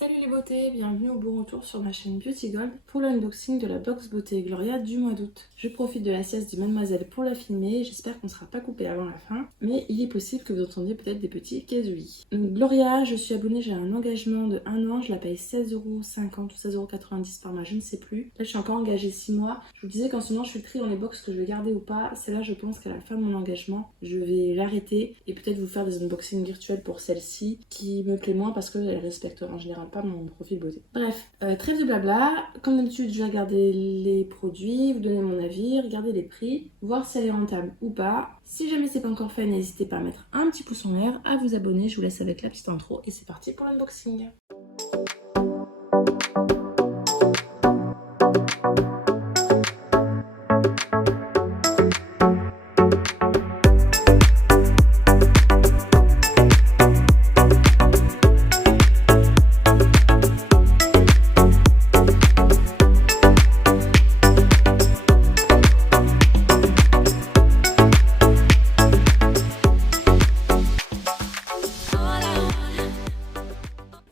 Salut les beautés, bienvenue au bon retour sur ma chaîne Beauty Gold pour l'unboxing de la box Beauté Gloria du mois d'août. Je profite de la sieste de Mademoiselle pour la filmer, j'espère qu'on ne sera pas coupé avant la fin, mais il est possible que vous entendiez peut-être des petits casouillis. Donc Gloria, je suis abonnée, j'ai un engagement de 1 an, je la paye 16,50€ ou 16,90€ par mois, je ne sais plus. Là je suis encore engagée 6 mois. Je vous disais qu'en ce moment je suis tri dans les box que je vais garder ou pas, c'est là je pense qu'à la fin de mon engagement, je vais l'arrêter et peut-être vous faire des unboxings virtuels pour celle-ci qui me plaît moins parce qu'elle respecte en général pas mon profil beauté. Bref, trêve de blabla. Comme d'habitude, je vais regarder les produits, vous donner mon avis, regarder les prix, voir si elle est rentable ou pas. Si jamais c'est pas encore fait, n'hésitez pas à mettre un petit pouce en l'air, à vous abonner. Je vous laisse avec la petite intro et c'est parti pour l'unboxing.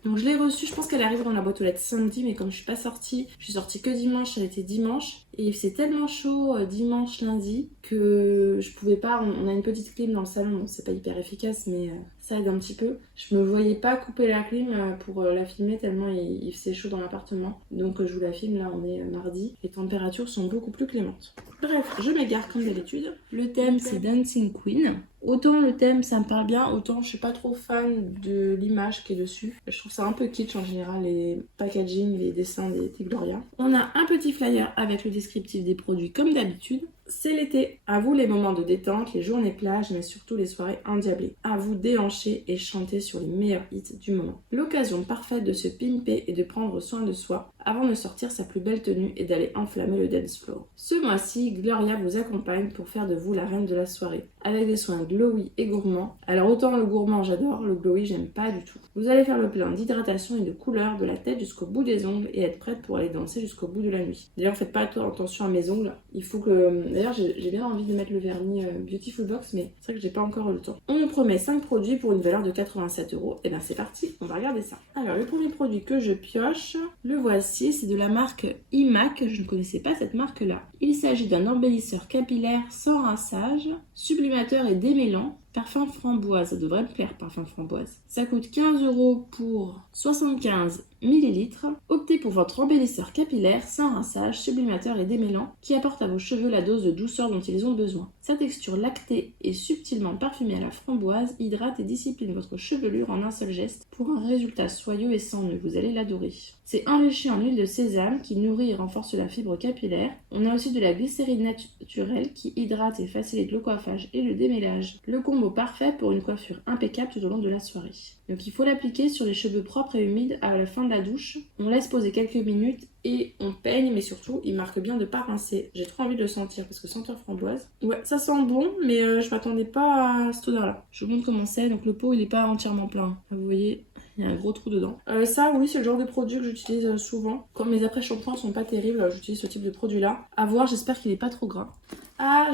Donc je l'ai reçue, je pense qu'elle arrive dans la boîte aux lettres samedi, mais comme je suis pas sortie, je suis sortie que dimanche, elle était dimanche. Et c'est tellement chaud dimanche, lundi, que je pouvais pas, on a une petite clim dans le salon, donc c'est pas hyper efficace, mais ça aide un petit peu. Je me voyais pas couper la clim pour la filmer tellement il faisait chaud dans l'appartement. Donc je vous la filme, là on est mardi, les températures sont beaucoup plus clémentes. Bref, je m'égare comme d'habitude. Le thème c'est Dancing Queen. Autant le thème ça me parle bien, autant je suis pas trop fan de l'image qui est dessus. Je trouve ça un peu kitsch en général, les packaging, les dessins des Gloria. On a un petit flyer avec le descriptif des produits comme d'habitude. C'est l'été, à vous les moments de détente, les journées plage, mais surtout les soirées endiablées. À vous déhancher et chanter sur les meilleurs hits du moment. L'occasion parfaite de se pimper et de prendre soin de soi avant de sortir sa plus belle tenue et d'aller enflammer le dance floor. Ce mois-ci, Gloria vous accompagne pour faire de vous la reine de la soirée, avec des soins glowy et gourmands. Alors autant le gourmand j'adore, le glowy j'aime pas du tout. Vous allez faire le plein d'hydratation et de couleur de la tête jusqu'au bout des ongles et être prête pour aller danser jusqu'au bout de la nuit. D'ailleurs faites pas attention à mes ongles, il faut que... D'ailleurs j'ai bien envie de mettre le vernis Beautiful Box, mais c'est vrai que j'ai pas encore eu le temps. On me promet 5 produits pour une valeur de 87€, et ben c'est parti, on va regarder ça. Alors le premier produit que je pioche, le voici, c'est de la marque IMAC, je ne connaissais pas cette marque là. Il s'agit d'un embellisseur capillaire sans rinçage, sublimateur et démêlant, parfum framboise, ça devrait me plaire parfum framboise. Ça coûte 15€ pour 75 ml. Optez pour votre embellisseur capillaire sans rinçage, sublimateur et démêlant qui apporte à vos cheveux la dose de douceur dont ils ont besoin. Sa texture lactée et subtilement parfumée à la framboise hydrate et discipline votre chevelure en un seul geste pour un résultat soyeux et sans nœud. Vous allez l'adorer. C'est enrichi en huile de sésame qui nourrit et renforce la fibre capillaire. On a aussi de la glycérine naturelle qui hydrate et facilite le coiffage et le démêlage. Le combo parfait pour une coiffure impeccable tout au long de la soirée. Donc il faut l'appliquer sur les cheveux propres et humides à la fin de la douche. On laisse poser quelques minutes et on peigne, mais surtout il marque bien de pas rincer. J'ai trop envie de le sentir parce que senteur framboise. Ouais, ça sent bon, mais je m'attendais pas à cette odeur là. Je vous montre comment c'est. Donc le pot il est pas entièrement plein. Vous voyez, il y a un gros trou dedans. Ça, oui, c'est le genre de produit que j'utilise souvent. Comme mes après-shampoings sont pas terribles, j'utilise ce type de produit-là. À voir, j'espère qu'il est pas trop gras. Ah,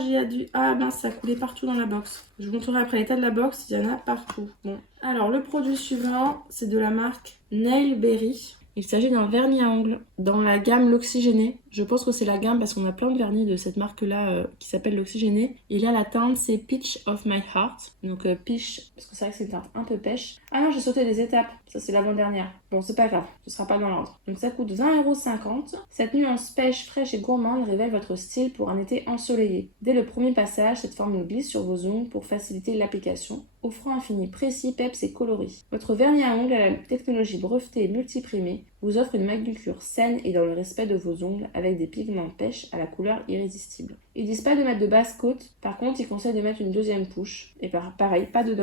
ah mince, ça coulait partout dans la box. Je vous montrerai après l'état de la box, il y en a partout. Bon. Alors, le produit suivant, c'est de la marque Nail Berry. Il s'agit d'un vernis à ongles dans la gamme l'oxygéné. Je pense que c'est la gamme parce qu'on a plein de vernis de cette marque-là qui s'appelle l'oxygéné. Et là, la teinte, c'est Peach of My Heart. Donc peach, parce que c'est vrai que c'est une teinte un peu pêche. Ah non, j'ai sauté des étapes. Ça, c'est l'avant-dernière. Bon, c'est pas grave, ce sera pas dans l'ordre. Donc ça coûte 20,50€. Cette nuance pêche, fraîche et gourmande révèle votre style pour un été ensoleillé. Dès le premier passage, cette formule glisse sur vos ongles pour faciliter l'application, offrant un fini précis, peps et coloré. Votre vernis à ongles à la technologie brevetée et multiprimée vous offre une manucure saine et dans le respect de vos ongles avec des pigments pêche à la couleur irrésistible. Ils disent pas de mettre de base coat, par contre ils conseillent de mettre une deuxième couche. Et pareil, pas de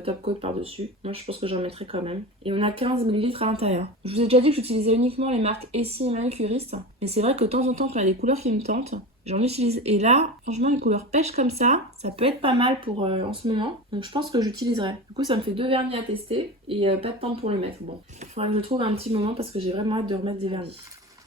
top coat par-dessus. Moi je pense que j'en mettrai quand même. Et on a 15 ml à l'intérieur. Je vous ai déjà dit que j'utilisais uniquement les marques Essie et Manucuriste. Mais c'est vrai que de temps en temps quand il y a des couleurs qui me tentent, j'en utilise. Et là, franchement, une couleur pêche comme ça peut être pas mal pour en ce moment. Donc je pense que j'utiliserai. Du coup, ça me fait 2 vernis à tester et pas de temps pour les mettre. Bon, il faudra que je trouve un petit moment parce que j'ai vraiment hâte de remettre des vernis.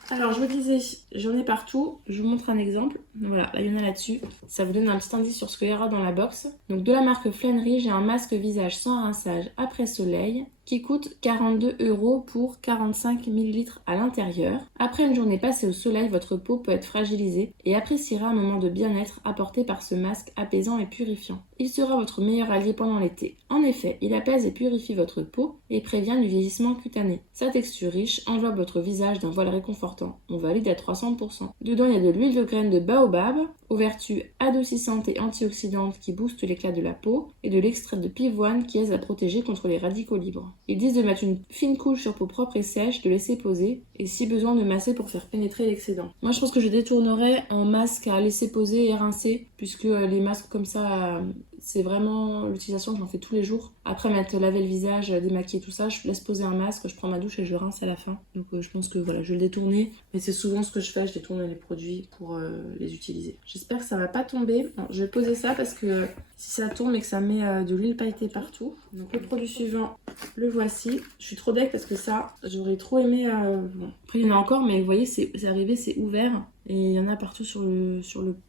Alors, je vous disais, j'en ai partout. Je vous montre un exemple. Voilà, là, il y en a là-dessus. Ça vous donne un petit indice sur ce qu'il y aura dans la box. Donc, de la marque Flannery, j'ai un masque visage sans rinçage après soleil qui coûte 42 € pour 45 ml à l'intérieur. Après une journée passée au soleil, votre peau peut être fragilisée et appréciera un moment de bien-être apporté par ce masque apaisant et purifiant. Il sera votre meilleur allié pendant l'été. En effet, il apaise et purifie votre peau et prévient du vieillissement cutané. Sa texture riche enveloppe votre visage d'un voile réconfortant. On valide à 300%. Dedans, il y a de l'huile de graines de baobab, aux vertus adoucissantes et antioxydantes qui boostent l'éclat de la peau, et de l'extrait de pivoine qui aide à protéger contre les radicaux libres. Ils disent de mettre une fine couche sur peau propre et sèche, de laisser poser, et si besoin de masser pour faire pénétrer l'excédent. Moi je pense que je détournerais en masque à laisser poser et rincer, puisque les masques comme ça, c'est vraiment l'utilisation que j'en fais tous les jours. Après m'être lavé le visage, démaquiller tout ça, je laisse poser un masque, je prends ma douche et je rince à la fin. Donc je pense que voilà, je vais le détourner, mais c'est souvent ce que je fais, je détourne les produits pour les utiliser. J'espère que ça va pas tomber. Bon, je vais poser ça parce que si ça tombe et que ça met de l'huile pailletée partout. Donc le produit suivant, le voici. Je suis trop deck parce que ça, j'aurais trop aimé... Bon. Après il y en a encore, mais vous voyez, c'est arrivé, c'est ouvert. Et il y en a partout sur le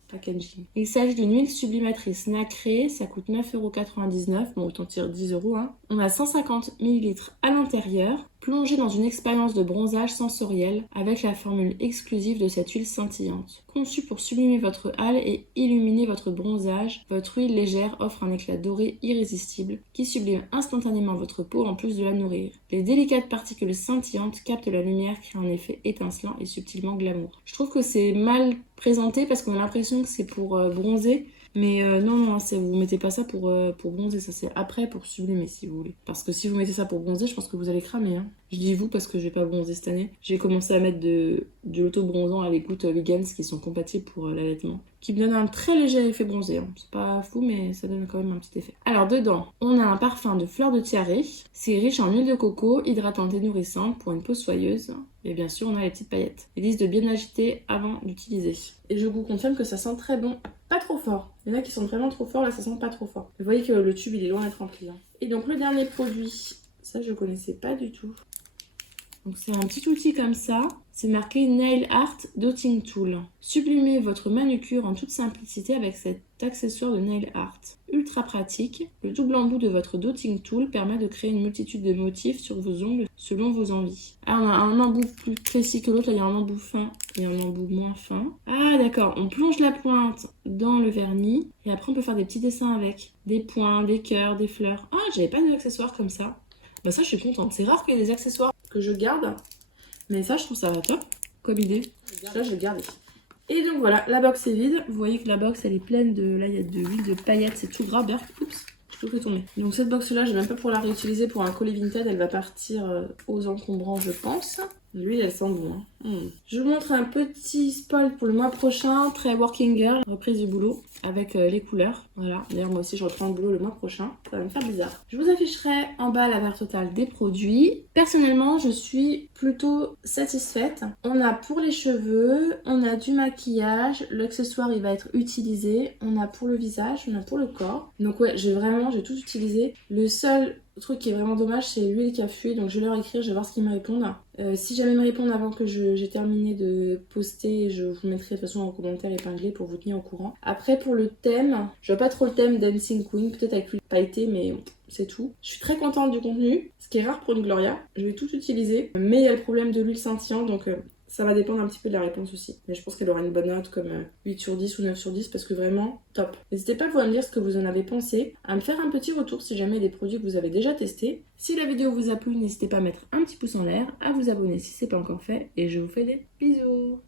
packaging. Il s'agit d'une huile sublimatrice nacrée, ça coûte 9,99 €, bon autant tirer 10 €. Hein. On a 150 ml à l'intérieur, plongé dans une expérience de bronzage sensoriel avec la formule exclusive de cette huile scintillante. Conçue pour sublimer votre hâle et illuminer votre bronzage, votre huile légère offre un éclat doré irrésistible qui sublime instantanément votre peau en plus de la nourrir. Les délicates particules scintillantes captent la lumière, créant un effet étincelant et subtilement glamour. Je trouve que c'est mal présenté parce qu'on a l'impression que c'est pour bronzer, mais non, vous mettez pas ça pour bronzer, ça c'est après pour sublimer si vous voulez. Parce que si vous mettez ça pour bronzer, je pense que vous allez cramer. Hein. Je dis vous parce que je vais pas bronzer cette année. J'ai commencé à mettre de l'auto-bronzant à l'écoute vegans qui sont compatibles pour l'allaitement, qui me donnent un très léger effet bronzé. Hein. C'est pas fou, mais ça donne quand même un petit effet. Alors dedans, on a un parfum de fleurs de tiare. C'est riche en huile de coco, hydratante et nourrissante pour une peau soyeuse. Et bien sûr, on a les petites paillettes. Ils disent de bien agiter avant d'utiliser. Et je vous confirme que ça sent très bon. Pas trop fort. Il y en a qui sont vraiment trop forts, là ça sent pas trop fort. Vous voyez que le tube il est loin d'être rempli. Hein. Et donc le dernier produit, ça je connaissais pas du tout. Donc c'est un petit outil comme ça, c'est marqué Nail Art Dotting Tool. Sublimez votre manucure en toute simplicité avec cet accessoire de Nail Art. Ultra pratique, le double embout de votre Dotting Tool permet de créer une multitude de motifs sur vos ongles selon vos envies. Ah, on a un embout plus précis que l'autre, là il y a un embout fin et un embout moins fin. Ah d'accord, on plonge la pointe dans le vernis et après on peut faire des petits dessins avec. Des points, des cœurs, des fleurs. Ah, j'avais pas d'accessoires comme ça. Bah ça je suis contente, c'est rare qu'il y ait des accessoires que je garde, mais ça je trouve ça va top comme idée. Là je vais le garder. Et donc voilà, la box est vide. Vous voyez que la box elle est pleine de, là il y a de l'huile de paillettes, c'est tout gras. Oups, je tout fait tomber. Donc cette box là, je vais même pas pour la réutiliser pour un colis Vinted, elle va partir aux encombrants je pense. L'huile elle sent bon. Hein. Je vous montre un petit spoil pour le mois prochain, très working girl, reprise du boulot avec les couleurs. Voilà, d'ailleurs moi aussi je reprends le boulot le mois prochain, ça va me faire bizarre. Je vous afficherai en bas la valeur totale des produits. Personnellement je suis plutôt satisfaite. On a pour les cheveux, on a du maquillage, l'accessoire il va être utilisé, on a pour le visage, on a pour le corps. Donc ouais, j'ai tout utilisé. Le seul truc qui est vraiment dommage c'est l'huile qui a fui, donc je vais leur écrire, je vais voir ce qu'ils me répondent. Si jamais ils me répondent avant que j'ai terminé de poster, je vous mettrai de toute façon en commentaire épinglé pour vous tenir au courant. Après pour le thème, je vois pas trop le thème Dancing Queen, peut-être avec l'huile pailletée mais c'est tout. Je suis très contente du contenu, ce qui est rare pour une Gloria. Je vais tout utiliser, mais il y a le problème de l'huile scintillante donc ça va dépendre un petit peu de la réponse aussi. Mais je pense qu'elle aura une bonne note comme 8 sur 10 ou 9 sur 10 parce que vraiment top. N'hésitez pas à me dire ce que vous en avez pensé, à me faire un petit retour si jamais il y a des produits que vous avez déjà testés. Si la vidéo vous a plu, n'hésitez pas à mettre un petit pouce en l'air, à vous abonner si ce n'est pas encore fait et je vous fais des bisous.